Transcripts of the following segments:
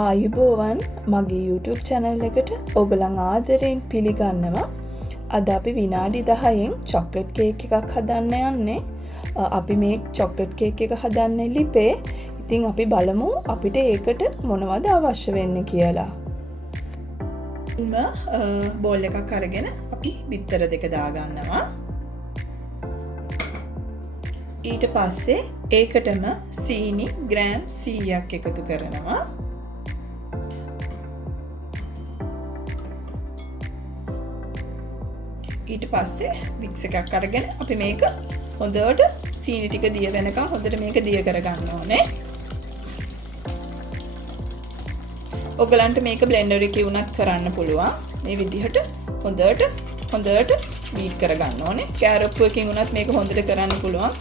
ආයුබෝවන් මගේ YouTube channel එකට ඔයගලන් ආදරයෙන් පිළිගන්නවා. අද අපි විනාඩි 10න් chocolate cake එකක් හදන්න යන්නේ. අපි මේ chocolate cake එක හදන්නේ ලිපේ. ඉතින් අපි බලමු අපිට ඒකට මොනවද අවශ්‍ය වෙන්නේ කියලා. බෝල් එකක් අරගෙන අපි බිත්තර දෙක දාගන්නවා. ඊට පස්සේ ඒකටම සීනි ග්‍රෑම් 100ක් එකතු කරනවා. ඊට පස්සේ වික්ස් එකක් අරගෙන අපි මේක හොඳට සීනි ටික දිය වෙනකන් හොඳට මේක දිය කරගන්න ඕනේ. ඔයගලන්ට මේක බ්ලෙන්ඩර් එකේ උනත් කරන්න පුළුවන්. මේ විදිහට හොඳට බීට් කරගන්න ඕනේ. කැරොප් එකකින් උනත් මේක හොඳට කරන්න පුළුවන්.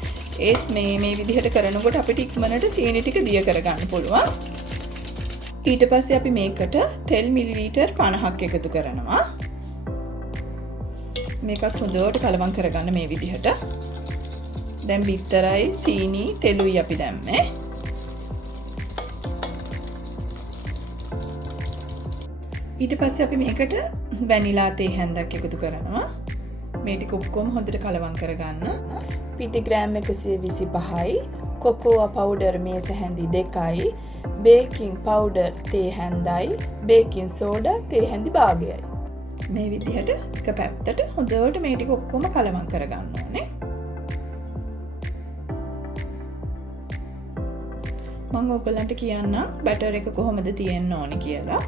ඒත් මේ විදිහට කරනකොට අපිට ඉක්මනට සීනි ටික දිය කරගන්න පුළුවන්. ඊට පස්සේ අපි මේකට තෙල් මිලිලීටර් 50ක් එකතු කරනවා. මේකත් හොඳට කලවම් කරගන්න මේ විදිහට. දැන් බිත්තරයි සීනි තෙලුයි අපි දැම්මේ. ඊට පස්සේ අපි මේකට වැනිලා තේ හැන්දක් එකතු කරනවා. මේ ටික ඔක්කොම හොඳට කලවම් කරගන්න. පිටි ග්‍රෑම් 125යි, කොකෝවා පවුඩර් මේස හැඳි 2යි, බේකින් පවුඩර් තේ හැන්දයි, බේකින් සෝඩා තේ හැඳි භාගයයි. මේ විදිහට එක පැත්තට හොඳට මේ ටික ඔක්කොම කලවම් කරගන්න ඕනේ. මම ඔයගලන්ට කියන්නම් බැටර් එක කොහොමද තියෙන්න ඕනේ කියලා.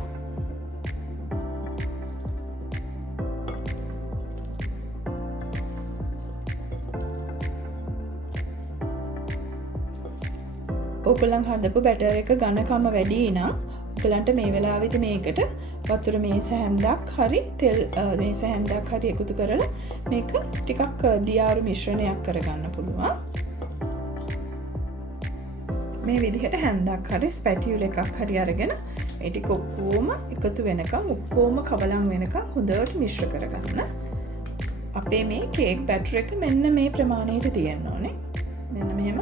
ඔයගලන් හදපු බැටර් එක ඝනකම වැඩි නම් ඔයගලන්ට මේ වෙලාවෙදි මේකට වතුර මේස හැන්දක් හරි තෙල් මේස හැන්දක් හරි එකතු කරලා මේක ටිකක් දියාරු මිශ්‍රණයක් කරගන්න පුළුවන්. මේ විදිහට හැන්දක් හරි ස්පැටියුල එකක් හරි අරගෙන ඒ ටික ඔක්කොම එකතු වෙනකම් ඔක්කොම කවලම් වෙනකම් හොඳට මිශ්‍ර කරගන්න. අපේ මේ කේක් බැටර් එක මෙන්න මේ ප්‍රමාණයට තියෙන්න ඕනේ. මෙන්න මෙහෙම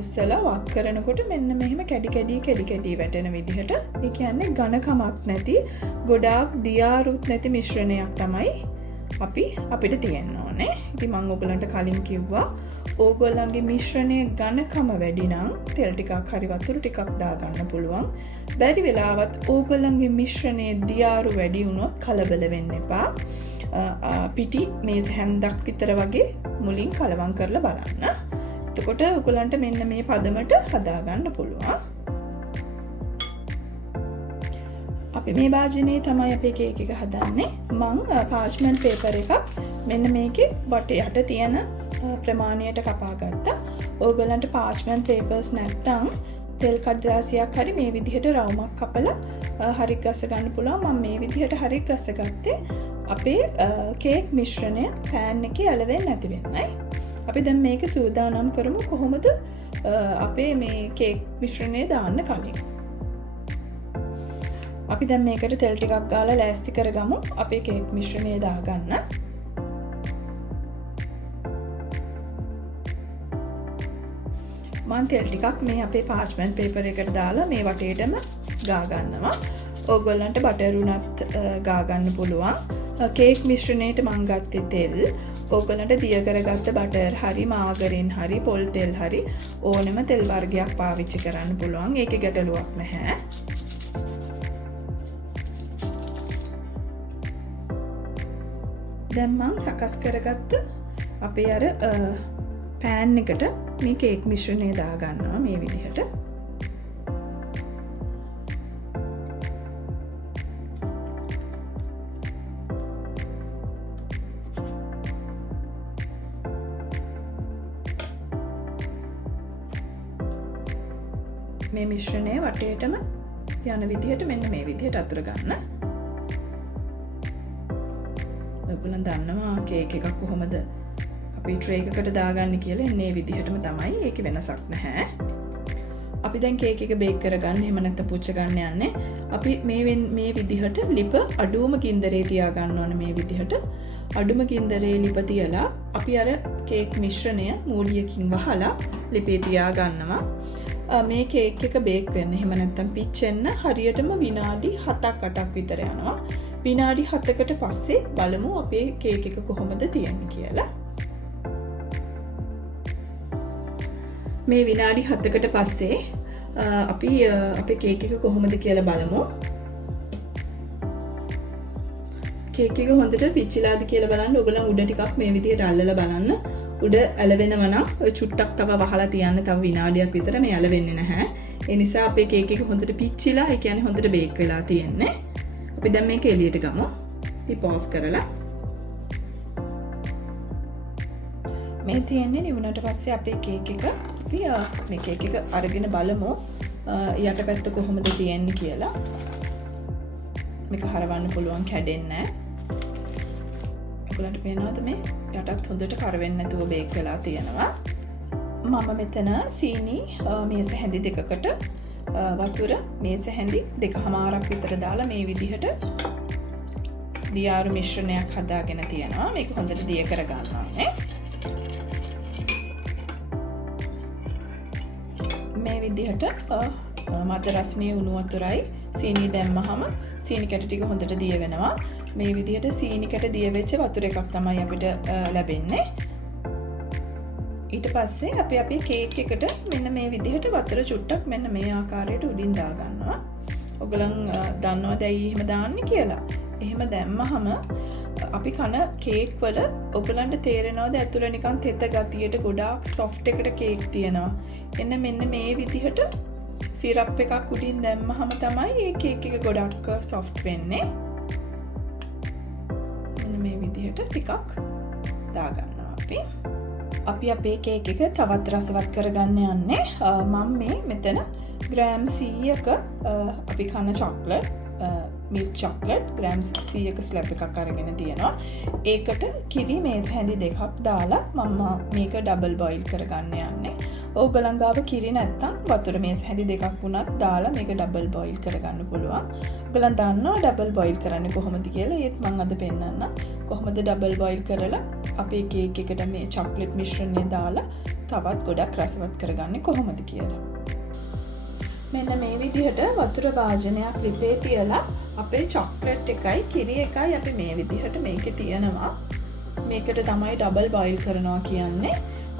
උස්සලා වක් කරනකොට මෙන්න මෙහෙම කැඩි වැටෙන විදිහට. ඒ කියන්නේ ඝනකමක් නැති ගොඩාක් දියාරුත් නැති මිශ්‍රණයක් තමයි අපිට තියෙන්න ඕනේ. ඉතින් මම ඔයගලන්ට කලින් කිව්වා ඕගොල්ලන්ගේ මිශ්‍රණයේ ඝනකම වැඩි නම් තෙල් ටිකක් හරි වතුර ටිකක් දාගන්න පුළුවන්. බැරි වෙලාවත් ඕගොල්ලන්ගේ මිශ්‍රණයේ දියාරු වැඩි වුණොත් කලබල වෙන්න එපා. පිටි මේස හැන්දක් විතර වගේ මුලින් කලවම් කරලා බලන්න. එතකොට ඔයගලන්ට මෙන්න මේ පදමට හදාගන්න පුළුවන්. අපි මේ භාජනයේ තමයි අපේ කේක් එක හදන්නේ. මම පාර්ච්මන්ට් පේපර් එකක් මෙන්න මේකේ වටේ යට තියෙන ප්‍රමාණයට කපා ගත්තා. ඔයගලන්ට පාර්ච්මන්ට් පේපර්ස් නැත්නම් තෙල් කඩදාසියක් හරි මේ විදිහට රවුමක් කපලා හරිය ගස්ස ගන්න පුළුවන්. මම මේ විදිහට හරිය ගස්ස ගත්තේ අපේ කේක් මිශ්‍රණය පෑන් එකේ ඇලවෙන්නේ නැති වෙන්නයි. අපි දැන් මේක සූදානම් කරමු කොහොමද අපේ මේ කේක් මිශ්‍රණය දාන්න කලින්. අපි දැන් මේකට තෙල් ටිකක් ගාලා ලෑස්ති කරගමු අපේ කේක් මිශ්‍රණය දාගන්න. මම තෙල් ටිකක් මේ අපේ පාර්ච්මන්ට් පේපර් එකට දාලා මේ වටේටම ගා ගන්නවා. ඕගොල්ලන්ට බටර් උනත් ගා ගන්න පුළුවන්. කේක් මිශ්‍රණයට මම ගත්තේ තෙල්. ඕගලන්ට දිය කරගත්ත බටර් හරි මාගරින් හරි පොල් තෙල් හරි ඕනෙම තෙල් වර්ගයක් පාවිච්චි කරන්න පුළුවන්. ඒකේ ගැටලුවක් නැහැ. දැන් මම සකස් කරගත්ත අපේ අර පෑන් එකට මේ කේක් මිශ්‍රණය දාගන්නවා මේ විදිහට. මේ මිශ්‍රණය වටේටම යන විදිහට මෙන්න මේ විදිහට අතුර ගන්න. ඔයගොල්ලන් දන්නවා කේක් එකක් කොහොමද අපි ට්‍රේ එකකට දාගන්නේ කියලා. මේ විදිහටම තමයි. ඒකේ වෙනසක් නැහැ. අපි දැන් කේක් එක බේක් කරගන්න එහෙම නැත්නම් පුච්ච ගන්න යන්නේ. අපි මේ විදිහට ලිප අඩුවම ගින්දරේ තියා ගන්න ඕනේ. මේ විදිහට අඩුම ගින්දරේ ලිප තියලා අපි අර කේක් මිශ්‍රණය මූලියකින් වහලා ලිපේ තියා ගන්නවා. මේ කේක් එක බේක් වෙන්න. එහෙම නැත්නම් පිච්චෙන්න හරියටම විනාඩි 7-8ක් විතර යනවා. විනාඩි 7කට පස්සේ බලමු අපේ කේක් එක කොහොමද තියෙන්නේ කියලා. මේ විනාඩි 7කට පස්සේ අපි අපේ කේක් එක කොහොමද කියලා බලමු. කේක් එක හොඳට පිච්චිලාද කියලා බලන්න. ඔයගොල්ලන් උඩ ටිකක් මේ විදිහට අල්ලලා බලන්න. උඩ ඇලවෙනවා නම් ඔය චුට්ටක් තව වහලා තියන්න. තව විනාඩියක් විතර මේ ඇලවෙන්නේ නැහැ. ඒ නිසා අපේ කේක් එක හොඳට පිච්චිලා, ඒ කියන්නේ හොඳට බේක් වෙලා තියෙන්නේ. අපි දැන් මේක එළියට ගමු. ටිප් ඔෆ් කරලා. මේ තියෙන්නේ නිවුණට පස්සේ අපේ කේක් එක අපි මේ කේක් එක අරගෙන බලමු යටපැත්ත කොහොමද තියෙන්නේ කියලා. මේක හරවන්න පුළුවන්, කැඩෙන්නේ නැහැ. ඔයගලන්ට පේනවද මේ යටත් හොඳට කරවෙන්නේ නැතුව බේක් වෙලා තියෙනවා. මම මෙතන සීනි මේස හැඳි දෙකකට වතුර මේස හැඳි 2කමාරක් විතර දාලා මේ විදිහට දියාරු මිශ්‍රණයක් හදාගෙන තියෙනවා. මේක හොඳට දිය කර ගන්න ඕනේ. මේ විදිහට මද රස්නේ උණු වතුරයි සීනි දැම්මහම සීනි කැට ටික හොඳට දිය වෙනවා. මේ විදිහට සීනි කැට දිය වෙච්ච වතුර එකක් තමයි අපිට ලැබෙන්නේ. ඊට පස්සේ අපි අපේ කේක් එකට මෙන්න මේ විදිහට වතුර චුට්ටක් මෙන්න මේ ආකාරයට උඩින් දා ගන්නවා. ඔයගලන් දන්නවද ඇයි එහෙම දාන්නේ කියලා? එහෙම දැම්මහම අපි කන කේක් වල ඔයගලන්ට තේරෙනවද ඇතුළේ නිකන් තෙත ගතියට ගොඩාක් සොෆ්ට් එකට කේක් තියෙනවා. එන්න මෙන්න මේ විදිහට සිරප් එකක් උඩින් දැම්මහම තමයි මේ කේක් එක ගොඩක් සොෆ්ට් වෙන්නේ. මෙන්න මේ විදිහට ටිකක් දාගන්නවා අපි. අපි අපේ කේක් එක තවත් රසවත් කරගන්න යන්නේ. මම මෙතන ග්‍රෑම් 100ක අපි කන චොක්ලට් මිල්ක් චොක්ලට් ග්‍රෑම් 100ක ස්ලැබ් එකක් අරගෙන තියෙනවා. ඒකට කිරි මේස් හැඳි දෙකක් දාලා මම මේක ඩබල් බොයිල් කරගන්න යන්නේ. ඕගොල්ලන් ගාව කිරි නැත්තම් වතුර මේස් හැඳි දෙකක් වුණත් දාලා මේක ඩබල් බොයිල් කරගන්න පුළුවන්. ඔයගොල්ලන් දන්නවා ඩබල් බොයිල් කරන්නේ කොහොමද කියලා. ඒත් මම අද පෙන්නන්න කොහොමද ඩබල් බොයිල් කරලා අපේ කේක් එකට මේ චොක්ලට් මිශ්‍රණය දාලා තවත් ගොඩක් රසවත් කරගන්නේ කොහොමද කියලා. මෙන්න මේ විදිහට වතුර වාජනයක් ලිපේ තියලා අපේ චොක්ලට් එකයි කිරි එකයි අපි මේ විදිහට මේකේ තියනවා. මේකට තමයි ඩබල් බොයිල් කරනවා කියන්නේ.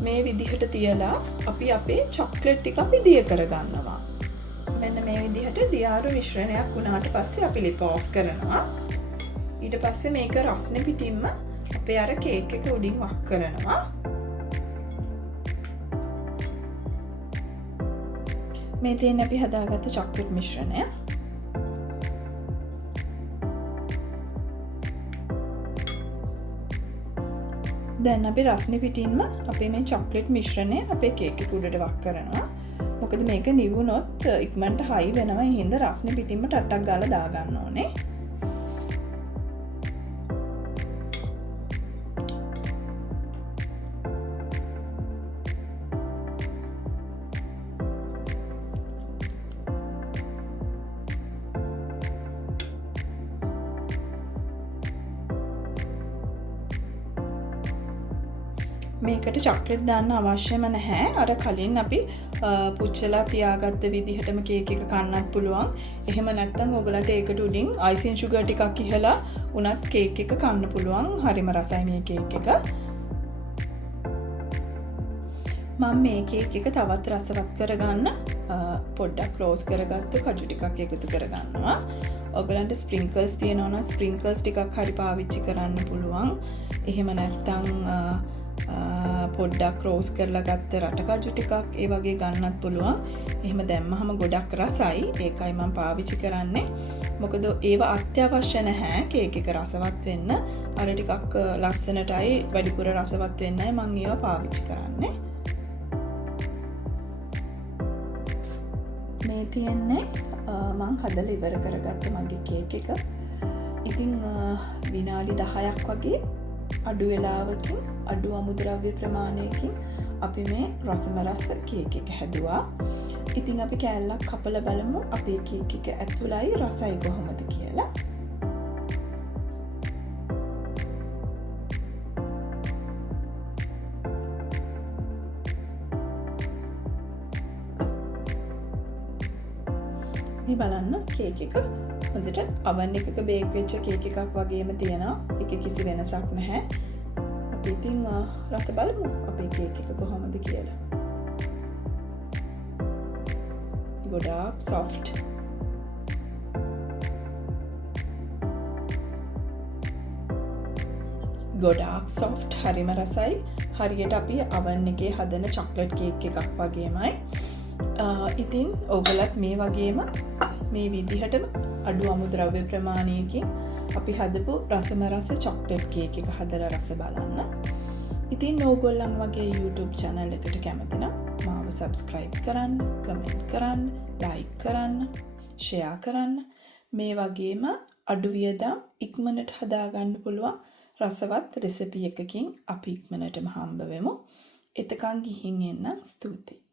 මේ විදිහට තියලා අපි අපේ චොක්ලට් ටික අපි දිය කරගන්නවා. මෙන්න මේ විදිහට දියාරු මිශ්‍රණයක් වුණාට පස්සේ අපි ලිප ඔෆ් කරනවා. ඊට පස්සේ මේක රස්නේ පිටින්ම අපේ අර කේක් එක උඩින් වක් කරනවා. මේ තියෙන අපි හදාගත්ත චොක්ලට් මිශ්‍රණය. දැන් අපි රස්නේ පිටින්ම අපේ මේ චොක්ලට් මිශ්‍රණය අපේ කේක් එක උඩට වක් කරනවා. මොකද මේක නිවුනොත් ඉක්මනට හයි වෙනවා. ඒ හින්දා රස්නේ පිටින්ම ටට්ටක් ගාලා දා ගන්න ඕනේ. මේකට චොක්ලට් දාන්න අවශ්‍යම නැහැ. අර කලින් අපි පුච්චලා තියාගත්ත විදිහටම කේක් එක කන්නත් පුළුවන්. එහෙම නැත්නම් ඔයගලට ඒකට උඩින් අයිසින් සුගර් ටිකක් ඉහලා උනත් කේක් එක කන්න පුළුවන්. හරිම රසයි මේ කේක් එක. මම මේ කේක් එක තවත් රසවත් කරගන්න පොඩ්ඩක් ක්ලෝස් කරගත්තු කජු ටිකක් එකතු කරගන්නවා. ඔයගලන්ට ස්ප්‍රින්කල්ස් තියෙනවා නම් ස්ප්‍රින්කල්ස් ටිකක් හරි පාවිච්චි කරන්න පුළුවන්. එහෙම නැත්නම් පොඩ්ඩක් රෝස් කරලා ගත්ත රටකජු ටිකක් ඒ වගේ ගන්නත් පුළුවන්. එහෙම දැම්මහම ගොඩක් රසයි. ඒකයි මම පාවිච්චි කරන්නේ. මොකද ඒවා අත්‍යවශ්‍ය නැහැ කේක් එක රසවත් වෙන්න. අර ටිකක් ලස්සනටයි වැඩිපුර රසවත් වෙන්නයි මම ඒවා පාවිච්චි කරන්නේ. මේ තියෙන්නේ මම හදලා ඉවර කරගත්ත මගේ කේක් එක. ඉතින් විනාඩි 10ක් වගේ අඩු වෙලාවකින් අඩු අමුද්‍රව්‍ය ප්‍රමාණයකින් අපි මේ රසමරස කේක් එක හැදුවා. ඉතින් අපි කෑල්ලක් කපලා බලමු අපේ කේක් එක ඇතුළයි රසයි කොහොමද කියලා. මේ බලන්න කේක් එක හොඳට oven එකක බේක් වෙච්ච කේක් එකක් වගේම තියෙනවා. ඒක කිසි වෙනසක් නැහැ. අපි ඉතින් රස බලමු අපේ කේක් එක කොහොමද කියලා. ගොඩාක් soft. ගොඩාක් soft, හරිම රසයි. හරියට අපි oven එකේ හදන chocolate cake එකක් වගේමයි. ඉතින් ඔයගලත් මේ වගේම මේ විදිහටම අඩු අමුද්‍රව්‍ය ප්‍රමාණයකින් අපි හදපු රසම රස chocolate cake එක හදලා රස බලන්න. ඉතින් ඕගොල්ලන් වගේ YouTube channel එකට කැමති නම් මාව subscribe කරන්න, comment කරන්න, like කරන්න, share කරන්න. මේ වගේම අඩු වියදම් ඉක්මනට හදාගන්න පුළුවන් රසවත් රෙසිපි එකකින් අපි ඉක්මනටම හම්බ වෙමු. එතකන් ගිහින් එන්න. ස්තුතියි.